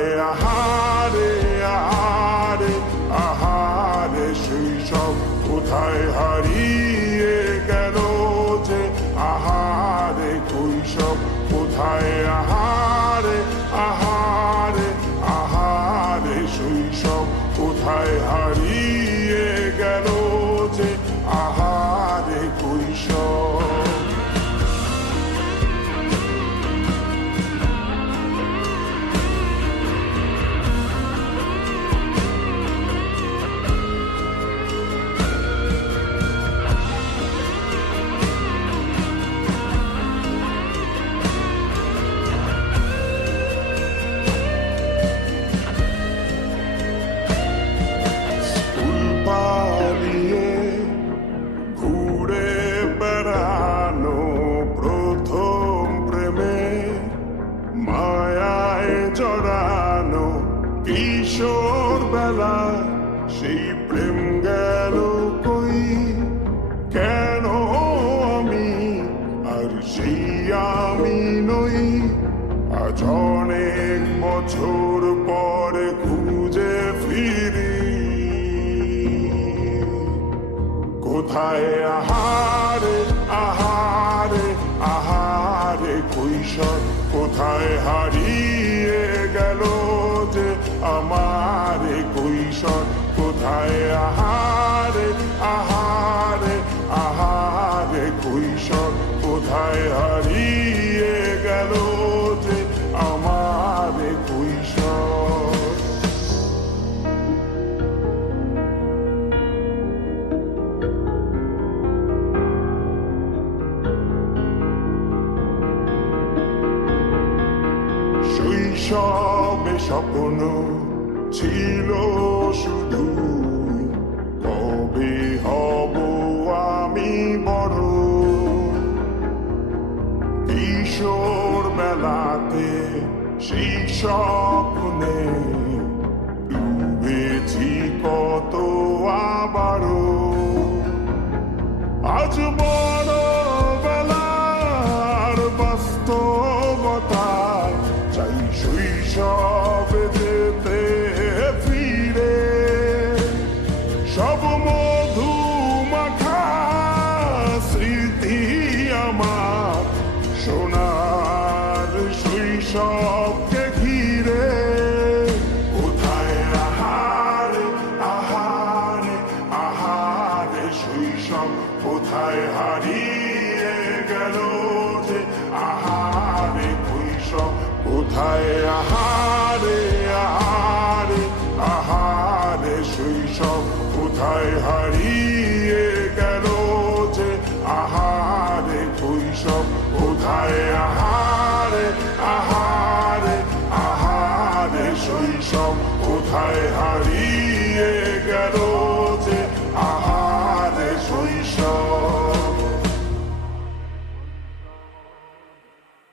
কোথায় আহারে আহারে আহারে শৈশব কোথায় হারিয়ে গেল যে আহারে কৈশব কোথায় আহারে আহারে আহারে শৈশব কোথায় হারিয়ে গেল যে আহারে কৈশব। জড়ানো কিশোর বেলা সেই প্রেম গেল কই কেন আমি আর সেই আমি নই আজ অনেক বছর পরে খুঁজে ফিরি কোথায় আহারে আহারে আহারে কৈশোর কোথায় হারিয়ে গেল যে আমার কৈশোর কোথায় আহারে আহারে আহারে কৈশোর কোথায় হারিয়ে গেল যে আমার কৈশোর। শৈশবে স্বপ্ন ছিল শুধু কবে হব আমি বড় কিশোর বেলাতে সেই স্বপ্নে ডুবেছি কত আবারও আজ বড় বেলার বাস্তবতায় চাই শৈশবে যেতে ফিরে সব মধু মাখা স্মৃতি আমার সোনার শৈশবকে ঘিরে কোথায় আহারে আহারে আহারে শৈশব কোথায় হারিয়ে গেল যে আহারে কৈশোর কোথায় আহারে আহারে আহারে শৈশব কোথায় হারিয়ে গেল যে আহারে কৈশোর কোথায় আহারে আহারে আহারে শৈশব কোথায় হারিয়ে